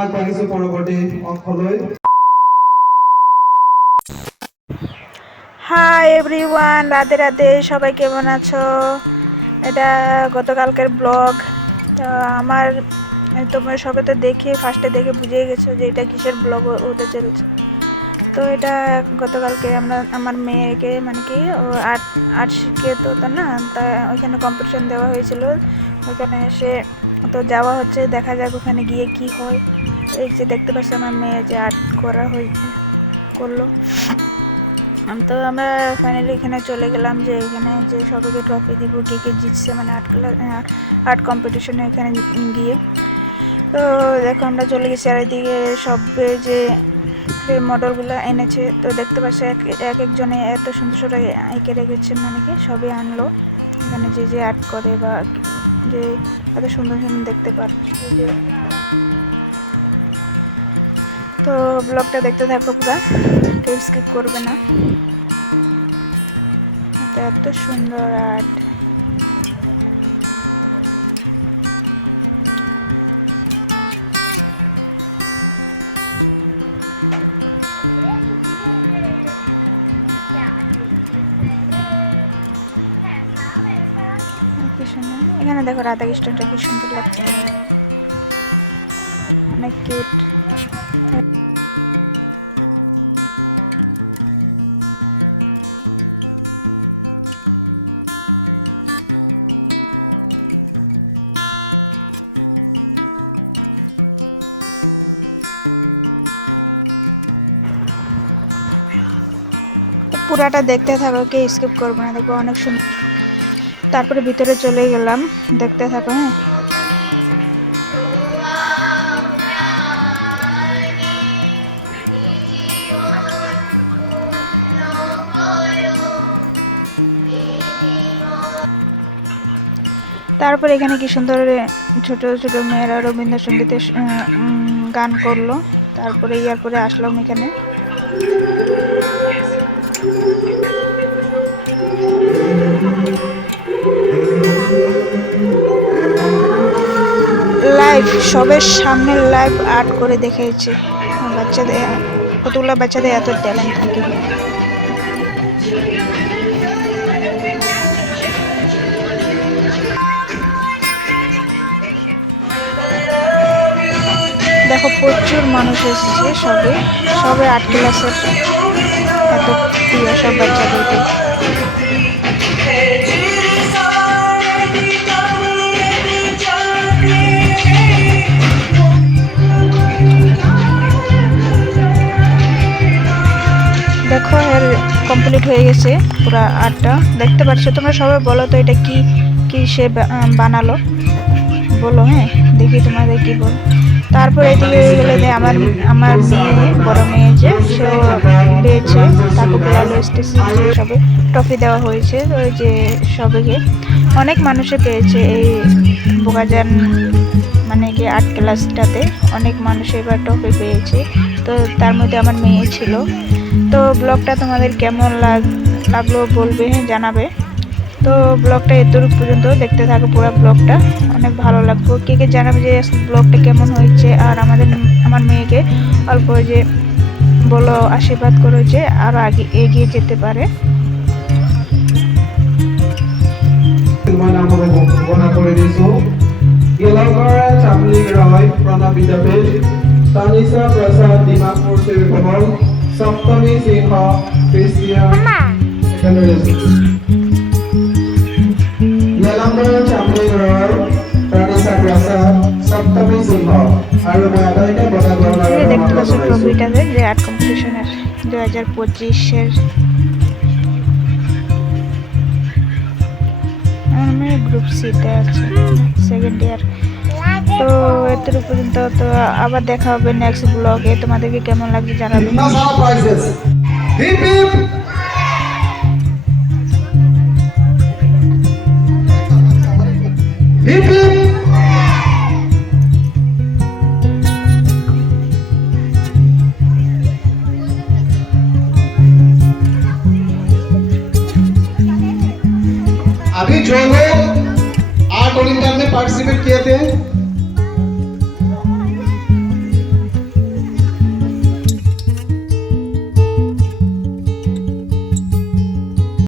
আগবাঢ়িছো পৰৱৰ্তী অংশলৈ। Hi everyone, Radhe Radhe. সবাই কেমন আছো? এটা গতকালকের ব্লগ। তো আমার তোমরা সবাই তো ফার্স্টে দেখে বুঝেই গেছো যে এটা কিসের ব্লগ হতে চলছে। তো এটা গতকালকে আমার মেয়েকে মানে কি ও আর্ট শিখে তো না, তা ওইখানে কম্পিটিশন দেওয়া হয়েছিল। ওইখানে এসে তো যাওয়া হচ্ছে, দেখা যাক ওখানে গিয়ে কি হয়। এই যে দেখতে পাচ্ছি আমার মেয়ে যে আর্ট করলো। তো আমরা ফাইনালি এখানে চলে গেলাম, যে এখানে যে সবাইকে ট্রফি দিব, কে জিতছে মানে আর্ট কম্পিটিশনে এখানে গিয়ে। তো দেখো আমরা চলে গেছি, আর এদিকে সব যে মডেলগুলো এনেছে। তো দেখতে পাচ্ছি এক একজনে এত সুন্দর সুন্দর এঁকে রেখেছে, মানে কি সবই আনলো এখানে যে আর্ট করে বা যে এত সুন্দর সুন্দর দেখতে পাচ্ছে যে। তো ব্লগটা দেখতে থাকো পুরো, কেউ স্কিপ করবে না। এত সুন্দর আর্ট। কি সুন্দর, এখানে দেখো রাধা কৃষ্ণটা কি সুন্দর লাগছে, অনেক কিউট। পুরাটা দেখতে থাকো, কে স্কিপ করবো না, দেখো অনেক সুন্দর। তারপরে ভিতরে চলে গেলাম, দেখতে থাকো। হ্যাঁ, তারপর এখানে কি সুন্দর ছোট ছোট মেয়েরা রবীন্দ্রসঙ্গীতে গান করলো। তারপরে পরে আসলাম এখানে। লাইভ সবের সামনে লাইভ আর্ট করে দেখিয়েছে। বাচ্চাদের কতগুলো বাচ্চাদের এত ট্যালেন্ট থাকে। দেখো প্রচুর মানুষ এসেছে, সবে 8 ক্লাসের, এত প্রিয় সব বাচ্চাদেরকে। দেখো এর কমপ্লিট হয়ে গেছে পুরো আর্টটা, দেখতে পাচ্ছ তোমরা সবাই। বলো তো এটা কি কি সে বানালো, বলো। হ্যাঁ, দেখি তোমাদের কি বল। তারপর এদিকে গেলে যে আমার মেয়ে, বড় মেয়ে যে সেও পেয়েছে, তাকে বলালো স্টেজে সবে ট্রফি দেওয়া হয়েছে। ওই যে সবাইকে অনেক মানুষে পেয়েছে এই বোগাজান মানে কি 8 ক্লাসটাতে অনেক মানুষ এবার ট্রফি পেয়েছে। তো তার মধ্যে আমার মেয়ে ছিল। তো ব্লগটা তোমাদের কেমন লাগলো বলবে, হ্যাঁ জানাবে। তো ব্লগটা এতটুকু পর্যন্ত, দেখতে থাকো পুরো ব্লগটা, অনেক ভালো লাগবে। কে জানাবে যে ব্লগটা কেমন হয়েছে, আর আমার মেয়েকে অল্প যে বলো, আশীর্বাদ করো যে আরো আগে এগিয়ে যেতে পারে। সপ্তমী সিংহ ক্রিস্টিয়ান দেখতে পাচ্ছ ট্রফিটাতে যে আর্ট কম্পিটিশনের 2025-এর। আমি গ্রুপ সিতে আছে, সেকেন্ড ইয়ার। তো এতটুকু পর্যন্ত। তো আবার দেখা হবে নেক্সট ব্লগে, তোমাদেরকে কেমন লাগছে জানাবে। अभी जो लोग आर्ट ओलंपियाड में पार्टिसिपेट किए थे